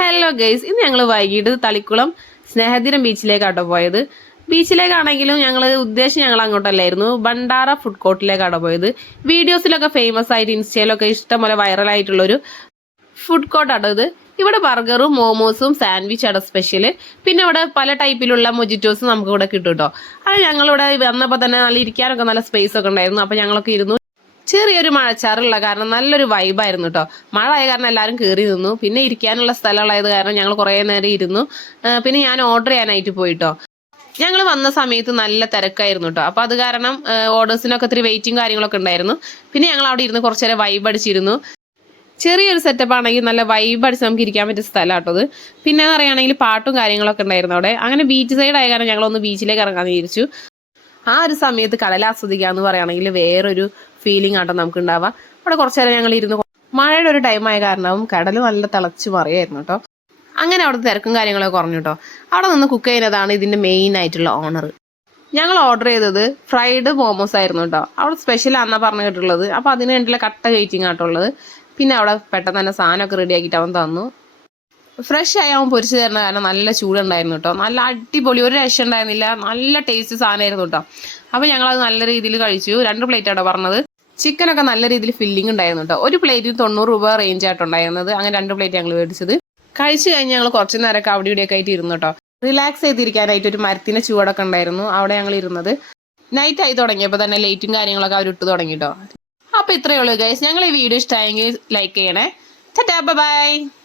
Hello guys, ഇന്ന് ഞങ്ങൾ വൈകിട്ട് തളിക്കുളം സ്നേഹതീരം ബീച്ചിലേക്കാട്ടോ പോയത്. ബീച്ചിലേക്കാണെങ്കിലും ഞങ്ങൾ അങ്ങോട്ടല്ലായിരുന്നു, ബണ്ടാറ ഫുഡ് കോർട്ടിലേക്കാട്ടോ പോയത്. വീഡിയോസിലൊക്കെ ഫേമസ് ആയിട്ട് ഇൻസ്റ്റയിലൊക്കെ ഇഷ്ടംപോലെ വൈറലായിട്ടുള്ളൊരു ഫുഡ് കോർട്ടാട്ടോ ഇത്. ഇവിടെ ബർഗറും മോമോസും സാൻഡ്വിച്ച് ആണ് സ്പെഷ്യല്. പിന്നെ ഇവിടെ പല ടൈപ്പിലുള്ള മൊജിറ്റോസും നമുക്ക് ഇവിടെ കിട്ടും കേട്ടോ. അത് ഞങ്ങളിവിടെ വന്നപ്പോൾ തന്നെ നല്ല ഇരിക്കാനൊക്കെ നല്ല സ്പേസ് ഒക്കെ ഉണ്ടായിരുന്നു. അപ്പോൾ ഞങ്ങളൊക്കെ ഇരുന്നു. ചെറിയൊരു മഴച്ചാറുള്ള കാരണം നല്ലൊരു വൈബായിരുന്നു കേട്ടോ. മഴ ആയ കാരണം എല്ലാവരും കയറി നിന്നു. പിന്നെ ഇരിക്കാനുള്ള സ്ഥലമുള്ളത് കാരണം ഞങ്ങൾ കുറേ നേരം ഇരുന്നു. പിന്നെ ഞാൻ ഓർഡർ ചെയ്യാനായിട്ട് പോയിട്ടോ. ഞങ്ങൾ വന്ന സമയത്ത് നല്ല തിരക്കായിരുന്നു കേട്ടോ. അപ്പോൾ അത് കാരണം ഓർഡേഴ്സിനൊക്കെ ഇത്തിരി വെയിറ്റിംഗ് കാര്യങ്ങളൊക്കെ ഉണ്ടായിരുന്നു. പിന്നെ ഞങ്ങൾ അവിടെ ഇരുന്ന് കുറച്ച് നേരം വൈബ് അടിച്ചിരുന്നു. ചെറിയൊരു സെറ്റപ്പ് ആണെങ്കിൽ നല്ല വൈബ് അടിച്ച് നമുക്ക് ഇരിക്കാൻ പറ്റിയ സ്ഥലം കേട്ടോ അത്. പിന്നെ പറയുകയാണെങ്കിൽ പാട്ടും കാര്യങ്ങളൊക്കെ ഉണ്ടായിരുന്നു അവിടെ. അങ്ങനെ ബീച്ച് സൈഡ് ആയ കാരണം ഞങ്ങളൊന്ന് ബീച്ചിലേക്ക് ഇറങ്ങാൻ വിചാരിച്ചു. ആ ഒരു സമയത്ത് കടൽ ആസ്വദിക്കുക എന്ന് പറയുകയാണെങ്കിൽ വേറൊരു ഫീലിംഗ് ആട്ടോ നമുക്ക് ഉണ്ടാവുക. അവിടെ കുറച്ചു നേരം ഞങ്ങൾ ഇരുന്ന്, മഴയുടെ ഒരു ടൈമായ കാരണവും കടൽ നല്ല തിളച്ചു മറിയായിരുന്നു കേട്ടോ. അങ്ങനെ അവിടെ തിരക്കും കാര്യങ്ങളൊക്കെ കുറഞ്ഞു കേട്ടോ. അവിടെ നിന്ന് കുക്ക് ചെയ്യുന്നതാണ് ഇതിന്റെ മെയിൻ ആയിട്ടുള്ള ഓണർ. ഞങ്ങൾ ഓർഡർ ചെയ്തത് ഫ്രൈഡ് മോമോസ് ആയിരുന്നു കേട്ടോ. അവിടെ സ്പെഷ്യൽ ആണെന്നാ പറഞ്ഞു കേട്ടുള്ളത്. അപ്പോൾ അതിന് വേണ്ടിയുള്ള കട്ട വെയിറ്റിംഗ് ആട്ടുള്ളത്. പിന്നെ അവിടെ പെട്ടെന്ന് തന്നെ സാധനമൊക്കെ റെഡി ആക്കിയിട്ട് അവൻ തന്നു. ഫ്രഷ് ആയി അവൻ പൊരിച്ചു തരുന്ന കാരണം നല്ല ചൂടുണ്ടായിരുന്നു കേട്ടോ. നല്ല അടിപൊളി, ഒരു രക്ഷ ഉണ്ടായിരുന്നില്ല. നല്ല ടേസ്റ്റ് സാധനമായിരുന്നു കേട്ടോ. അപ്പോൾ ഞങ്ങളത് നല്ല രീതിയിൽ കഴിച്ചു. 2 പ്ലേറ്റ് ആട്ടോ പറഞ്ഞത്. ചിക്കനൊക്കെ നല്ല രീതിയിൽ ഫില്ലിംഗ് ഉണ്ടായിരുന്നു കേട്ടോ. ഒരു പ്ലേറ്റിന് 90 രൂപ റേഞ്ച് ആയിട്ടുണ്ടായിരുന്നത്. അങ്ങനെ 2 പ്ലേറ്റ് ഞങ്ങൾ മേടിച്ചത്. കഴിച്ചു കഴിഞ്ഞ് ഞങ്ങൾ കുറച്ച് നേരമൊക്കെ അവിടെ ഇവിടെയൊക്കെ ആയിട്ട് ഇരുന്നു കേട്ടോ. റിലാക്സ് ചെയ്തിരിക്കാനായിട്ട് ഒരു മരത്തിന് ചൂടൊക്കെ ഉണ്ടായിരുന്നു. അവിടെ ഞങ്ങൾ ഇരുന്നത്. നൈറ്റ് ആയി തുടങ്ങിയപ്പോൾ തന്നെ ലൈറ്റും കാര്യങ്ങളൊക്കെ അവർ ഇട്ട് തുടങ്ങി കേട്ടോ. അപ്പോൾ ഇത്രയേ ഉള്ളൂ ഗൈസ്. ഞങ്ങൾ ഈ വീഡിയോ ഇഷ്ടമായെങ്കിൽ ലൈക്ക് ചെയ്യണേ. ടാറ്റാ, ബൈ.